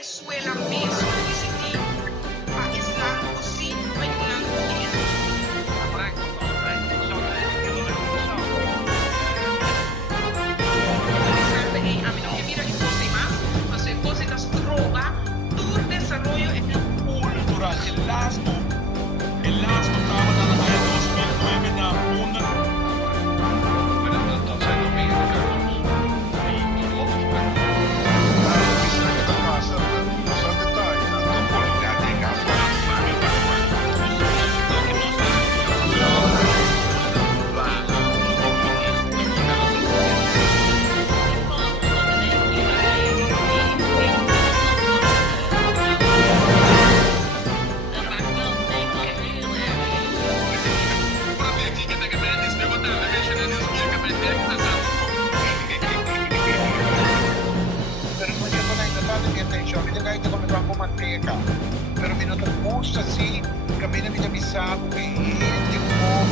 escuela mismo disciplina. Paislang kusina mayunang kuya. Realizando a menos que mira entonces más, pues entonces las drogas, tu desarrollo en el Cultural, el lasmo estaba dando en 2009 na una. Pero entonces no Miguel Carlos. Ahí todos los perros. Claro, quizá que te pasa, no son detalles. Tú publicaste en caso de Fabio Pascual. Pero no yo na ingatado minha atenção. Minha gaita kami ba ko manteca. Pero minuto po sa si kami na minabisa ko kay hindi mo